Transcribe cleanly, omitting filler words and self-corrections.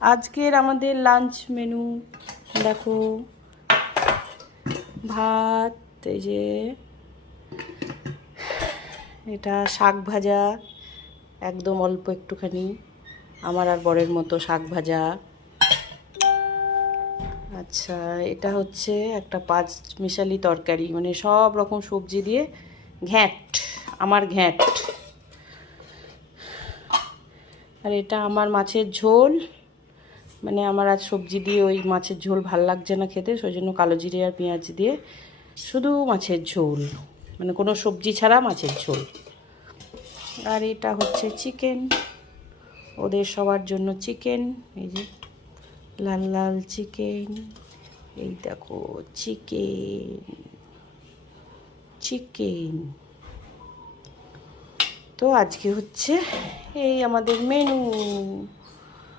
আজকের আমাদের lunch menu দেখো, ভাত, এই যে এটা শাক ভাজা, একদম অল্প একটুখানি আমার আর বরের মতো শাক ভাজা। আচ্ছা, এটা হচ্ছে একটা পাঁচ মিশালি তরকারি, মানে সব রকম সবজি দিয়ে ঘ্যাঁট, আমার ঘ্যাঁট। আর এটা আমার মাছের ঝোল, মানে আমার আজ সবজি দিয়ে ওই মাছের ঝোল ভাল লাগছে না খেতে, সেই জন্য কালো জিরে আর পেঁয়াজ দিয়ে শুধু মাছের ঝোল, মানে কোনো সবজি ছাড়া মাছের ঝোল। আর এটা হচ্ছে চিকেন, ওদের সবার জন্য চিকেন, এই যে লাল লাল চিকেন, এই দেখো চিকেন চিকেন। তো আজকে হচ্ছে এই আমাদের মেনু।